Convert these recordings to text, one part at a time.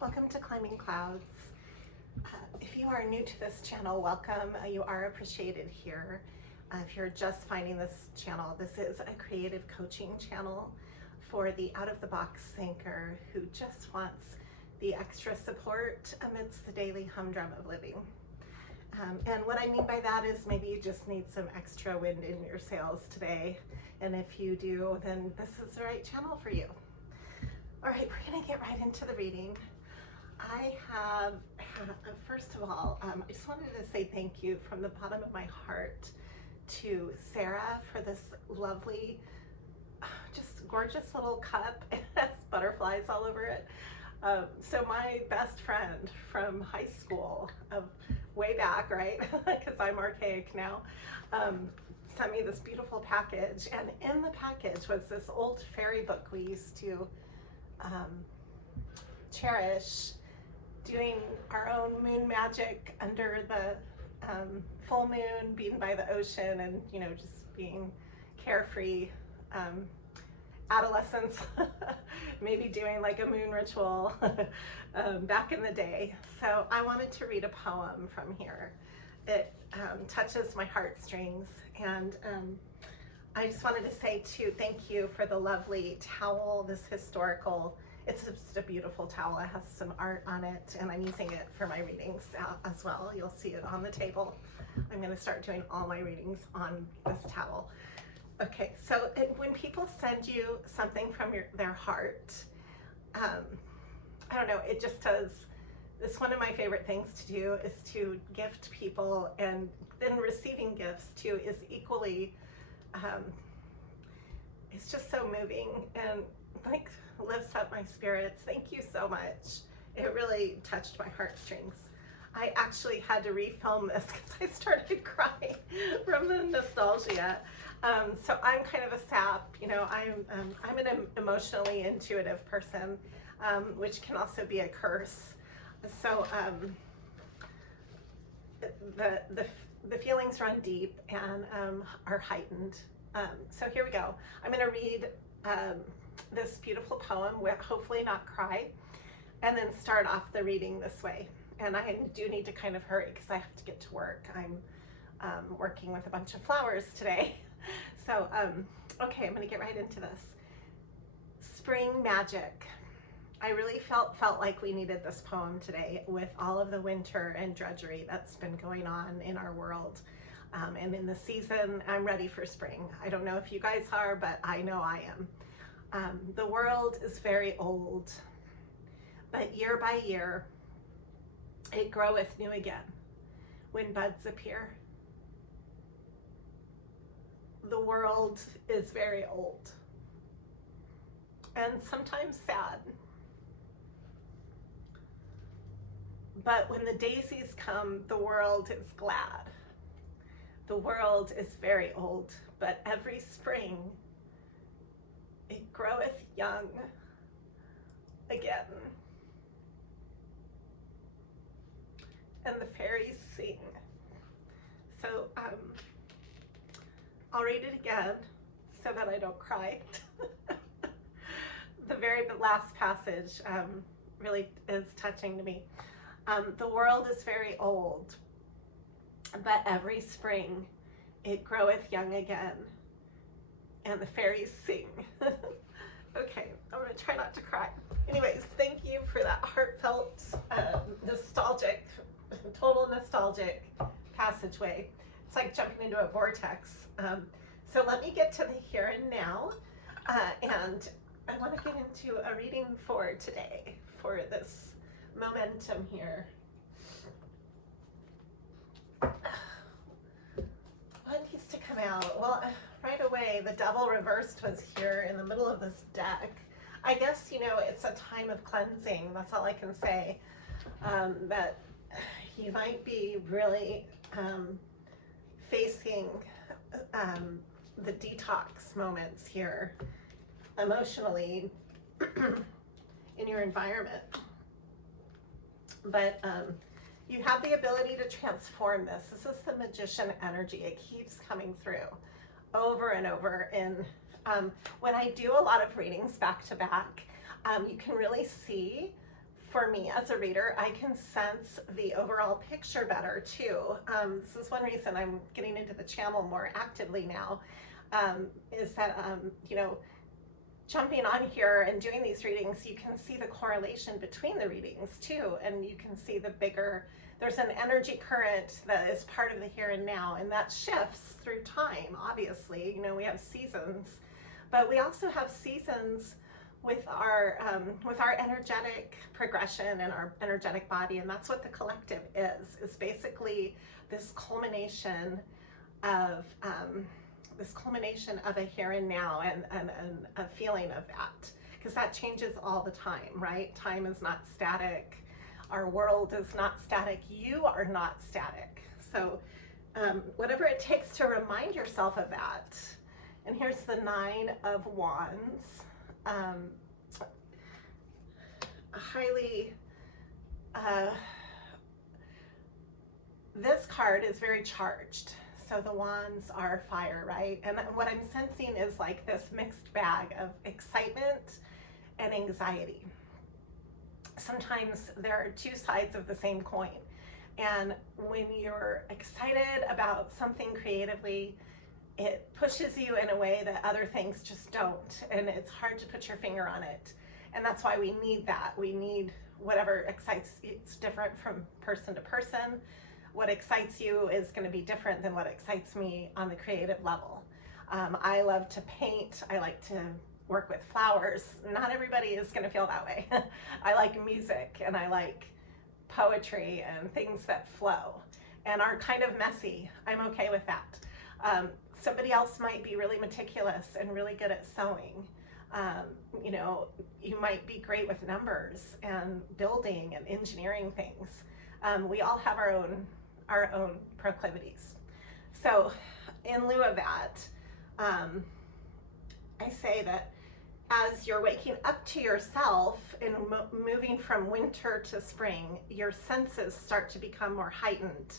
Welcome to Climbing Clouds. If you are new to this channel, welcome. You are appreciated here. If you're just finding this channel, this is a creative coaching channel for the out-of-the-box thinker who just wants the extra support amidst the daily humdrum of living. And what I mean by that is maybe you just need some extra wind in your sails today. And if you do, then this is the right channel for you. All right, we're gonna get right into the reading. I have, first of all, I just wanted to say thank you from the bottom of my heart to Sarah for this lovely, just gorgeous little cup. It has butterflies all over it. So my best friend from high school, way back, right, because I'm archaic now, sent me this beautiful package. And in the package was this old fairy book we used to cherish, doing our own moon magic under the full moon, being by the ocean, and just being carefree adolescents, maybe doing like a moon ritual back in the day. So I wanted to read a poem from here. It touches my heartstrings, and I just wanted to say too, thank you for the lovely towel, this historical. It's just a beautiful towel. It has some art on it, and I'm using it for my readings as well. You'll see it on the table. I'm going to start doing all my readings on this towel. Okay, so when people send you something from their heart, I don't know, it just does. It's one of my favorite things to do is to gift people, and then receiving gifts too is equally, it's just so moving and like lifts up my spirits. Thank you so much. It really touched my heartstrings. I actually had to refilm this because I started crying from the nostalgia. So I'm kind of a sap, I'm an emotionally intuitive person, which can also be a curse. So the feelings run deep and are heightened. So here we go. I'm going to read this beautiful poem, hopefully not cry, and then start off the reading this way. And I do need to kind of hurry because I have to get to work. I'm working with a bunch of flowers today. So, okay, I'm going to get right into this. Spring magic. I really felt like we needed this poem today with all of the winter and drudgery that's been going on in our world. And in the season, I'm ready for spring. I don't know if you guys are, but I know I am. The world is very old, but year by year, it groweth new again when buds appear. The world is very old and sometimes sad. But when the daisies come, the world is glad. The world is very old, but every spring it groweth young again. And the fairies sing. So I'll read it again so that I don't cry. The very last passage really is touching to me. The world is very old, but every spring it groweth young again, and the fairies sing. Okay, I'm gonna try not to cry. Anyways, thank you for that heartfelt, nostalgic, total nostalgic passageway. It's like jumping into a vortex. So let me get to the here and now, and I want to get into a reading for today for this momentum here. What needs to come out? Well, right away, the Devil Reversed was here in the middle of this deck. I guess, it's a time of cleansing. That's all I can say. That you might be really facing the detox moments here emotionally in your environment. But you have the ability to transform this. This is the magician energy. It keeps coming through over and over. And when I do a lot of readings back to back, you can really see for me as a reader, I can sense the overall picture better too. This is one reason I'm getting into the channel more actively now, is that, you know, jumping on here and doing these readings, you can see the correlation between the readings too, and you can see the bigger, there's an energy current that is part of the here and now, and that shifts through time, obviously. You know, we have seasons, but we also have seasons with our energetic progression and our energetic body, and that's what the collective is basically this culmination of a here and now, and a feeling of that, because that changes all the time, right? Time is not static. Our world is not static. You are not static. So whatever it takes to remind yourself of that. And here's the 9 of Wands. This card is very charged. So the wands are fire, right? And what I'm sensing is like this mixed bag of excitement and anxiety. Sometimes there are two sides of the same coin. And when you're excited about something creatively, it pushes you in a way that other things just don't. And it's hard to put your finger on it. And that's why we need that. We need whatever excites. It's different from person to person. What excites you is going to be different than what excites me on the creative level. I love to paint. I like to work with flowers. Not everybody is going to feel that way. I like music, and I like poetry and things that flow and are kind of messy. I'm okay with that. Somebody else might be really meticulous and really good at sewing. You know, you might be great with numbers and building and engineering things. We all have our own proclivities. So in lieu of that, I say that as you're waking up to yourself and moving from winter to spring, your senses start to become more heightened,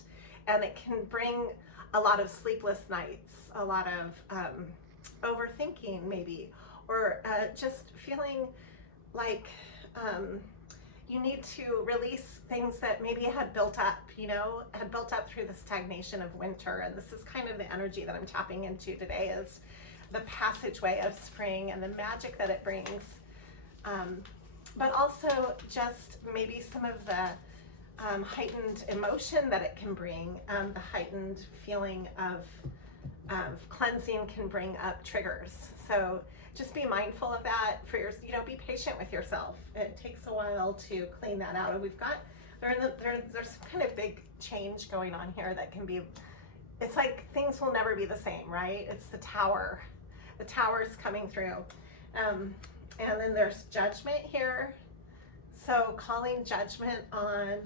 and it can bring a lot of sleepless nights, a lot of overthinking maybe, or just feeling like you need to release things that maybe had built up, you know, had built up through the stagnation of winter. And this is kind of the energy that I'm tapping into today, is the passageway of spring and the magic that it brings. But also just maybe some of the heightened emotion that it can bring, the heightened feeling of cleansing can bring up triggers. So just be mindful of that for your, you know, be patient with yourself. It takes a while to clean that out. And we've got, there's some kind of big change going on here that can be, it's like things will never be the same, right? It's the tower. The tower is coming through. And then there's judgment here. So calling judgment on,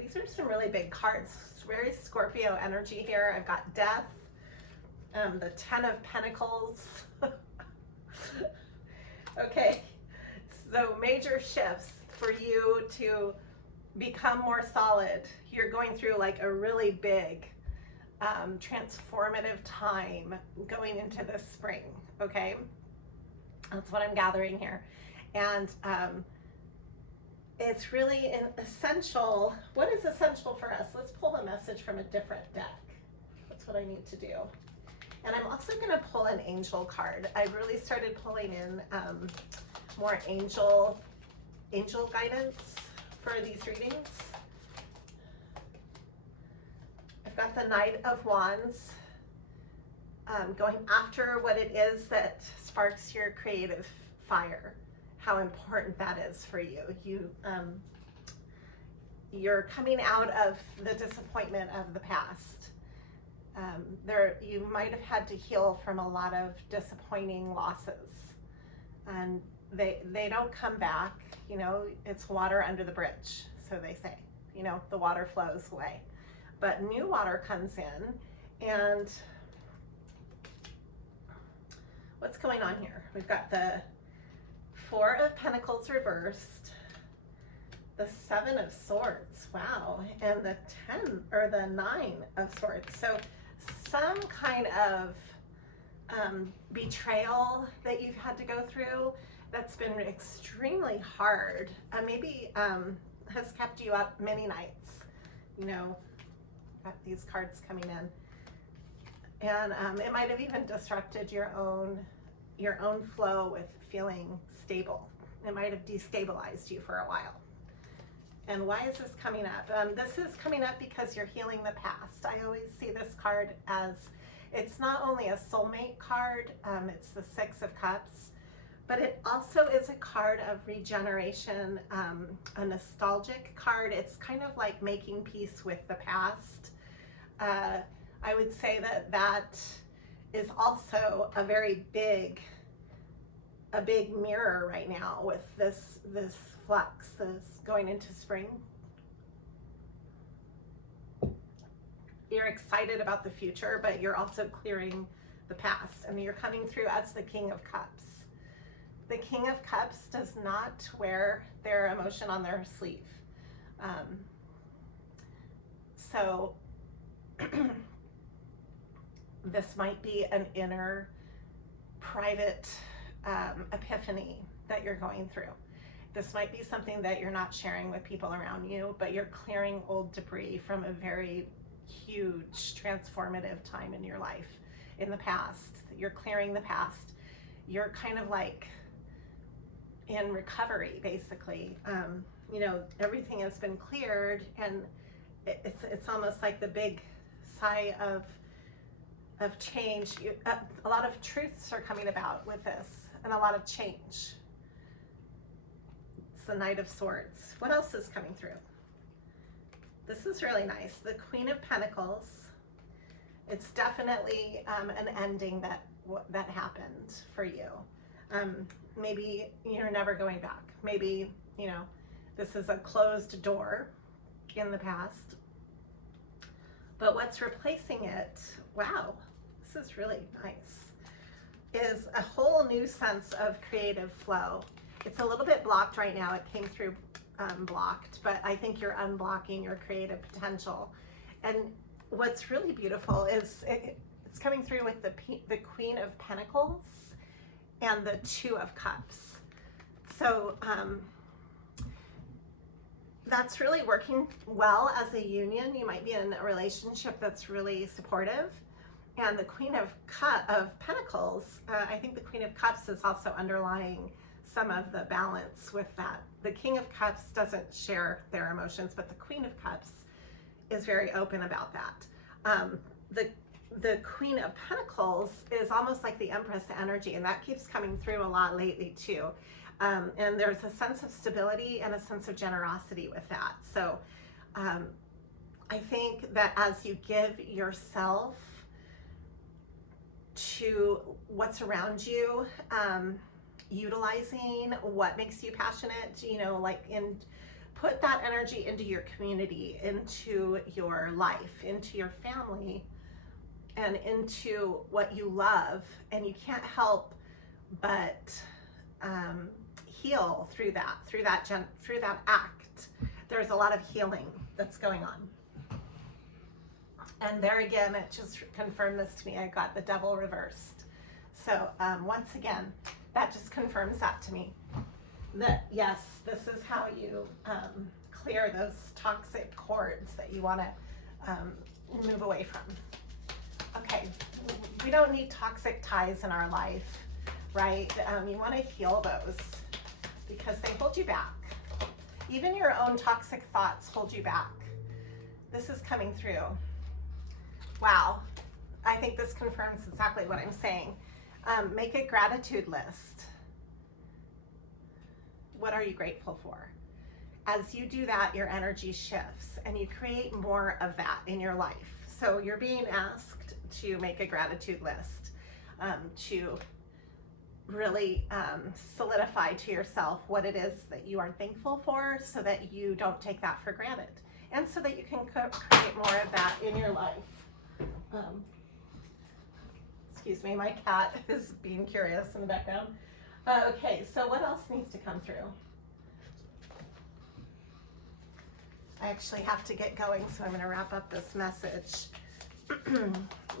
these are some really big cards. It's very Scorpio energy here. I've got death, the 10 of Pentacles. Okay, so major shifts for you to become more solid. You're going through like a really big transformative time going into this spring, okay? That's what I'm gathering here. And it's really essential. What is essential for us? Let's pull a message from a different deck. That's what I need to do. And I'm also going to pull an angel card. I've really started pulling in more angel guidance for these readings. I've got the Knight of Wands, going after what it is that sparks your creative fire, how important that is for you. You're coming out of the disappointment of the past. You might have had to heal from a lot of disappointing losses, and they don't come back. You know, it's water under the bridge, so they say. You know, the water flows away, but new water comes in. And what's going on here? We've got the 4 of Pentacles reversed, the 7 of Swords, wow, and the 9 of Swords. So some kind of betrayal that you've had to go through, that's been extremely hard, maybe has kept you up many nights. You know, got these cards coming in, and it might have even disrupted your own flow with feeling stable. It might have destabilized you for a while. And why is this coming up? This is coming up because you're healing the past. I always see this card as, it's not only a soulmate card, it's the Six of Cups, but it also is a card of regeneration, a nostalgic card. It's kind of like making peace with the past. I would say that that is also a very big mirror right now with this flux, this going into spring. You're excited about the future, but you're also clearing the past, and you're coming through as the King of Cups. The King of Cups does not wear their emotion on their sleeve. So this might be an inner private epiphany that you're going through. This might be something that you're not sharing with people around you, but you're clearing old debris from a very huge transformative time in your life in the past. You're clearing the past. You're kind of like in recovery, basically. You know, everything has been cleared, and it's almost like the big sigh of change. A lot of truths are coming about with this, and a lot of change. It's the Knight of Swords. What else is coming through? This is really nice. The Queen of Pentacles. It's definitely an ending that happened for you. Maybe you're never going back. Maybe, you know, this is a closed door in the past. But what's replacing it, wow, this is really nice, is a whole new sense of creative flow. It's a little bit blocked right now. It came through blocked, but I think you're unblocking your creative potential. And what's really beautiful is it's coming through with the Queen of Pentacles and the Two of Cups. So that's really working well as a union. You might be in a relationship that's really supportive. And the Queen of Pentacles, I think the Queen of Cups is also underlying some of the balance with that. The King of Cups doesn't share their emotions, but the Queen of Cups is very open about that. The Queen of Pentacles is almost like the Empress energy, and that keeps coming through a lot lately too. And there's a sense of stability and a sense of generosity with that. So I think that as you give yourself to what's around you, utilizing what makes you passionate, you know, like put that energy into your community, into your life, into your family, and into what you love, and you can't help but heal through that act. There's a lot of healing that's going on. And there again, it just confirmed this to me. I got the Devil reversed. So once again, that just confirms that to me. That yes, this is how you clear those toxic cords that you want to move away from. Okay, we don't need toxic ties in our life, right? You want to heal those because they hold you back. Even your own toxic thoughts hold you back. This is coming through. Wow, I think this confirms exactly what I'm saying. Make a gratitude list. What are you grateful for? As you do that, your energy shifts and you create more of that in your life. So you're being asked to make a gratitude list, to really solidify to yourself what it is that you are thankful for, so that you don't take that for granted, and so that you can create more of that in your life. Excuse me, my cat is being curious in the background. Okay, so what else needs to come through? I actually have to get going, so I'm going to wrap up this message.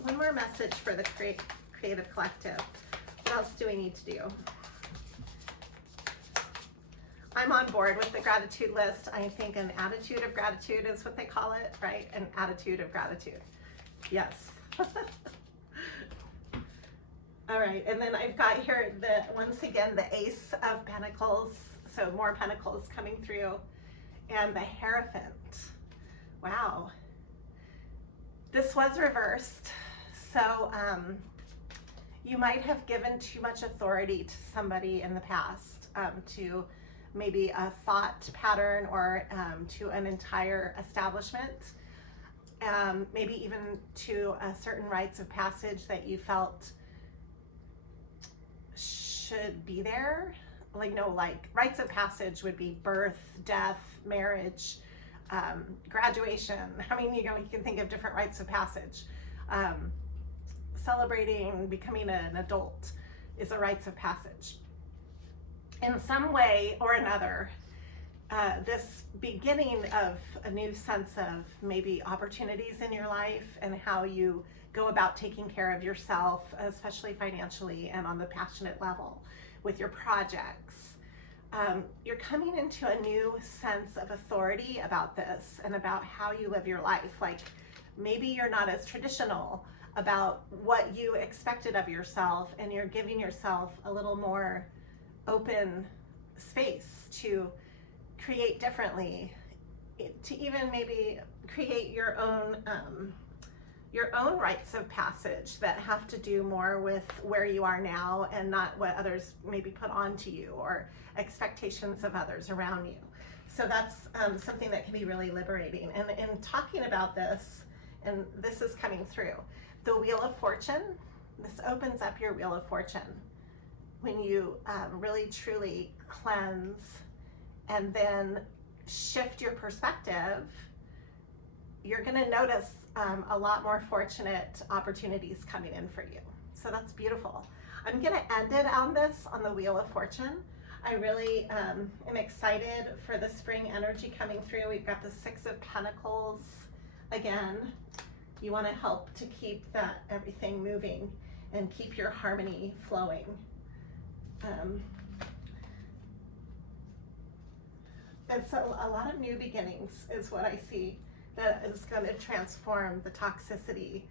One more message for the Creative Collective. What else do we need to do? I'm on board with the gratitude list. I think an attitude of gratitude is what they call it, right? An attitude of gratitude. Yes. All right, and then I've got here once again the Ace of Pentacles, so more pentacles coming through, and the Hierophant. Wow. This was reversed, so you might have given too much authority to somebody in the past, to maybe a thought pattern or to an entire establishment, maybe even to a certain rites of passage that you felt should be there. Like, no, like rites of passage would be birth, death, marriage, graduation. I mean, you can think of different rites of passage. Celebrating becoming an adult is a rites of passage. In some way or another, this beginning of a new sense of maybe opportunities in your life and how you go about taking care of yourself, especially financially and on the passionate level with your projects. You're coming into a new sense of authority about this and about how you live your life. Like, maybe you're not as traditional about what you expected of yourself, and you're giving yourself a little more open space to create differently, to even maybe create your own rites of passage that have to do more with where you are now and not what others maybe put onto you or expectations of others around you. So that's something that can be really liberating. And in talking about this, and this is coming through, the Wheel of Fortune, this opens up your Wheel of Fortune. When you really truly cleanse and then shift your perspective, you're going to notice a lot more fortunate opportunities coming in for you. So that's beautiful. I'm going to end it on the Wheel of Fortune. I really am excited for the spring energy coming through. We've got the Six of Pentacles again. You want to help to keep everything moving and keep your harmony flowing. It's a lot of new beginnings is what I see, that is going to transform the toxicity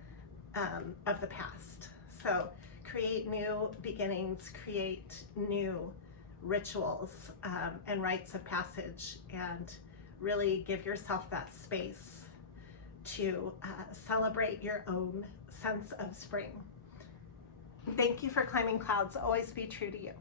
of the past. So create new beginnings, create new rituals and rites of passage, and really give yourself that space to celebrate your own sense of spring. Thank you for climbing clouds. Always be true to you.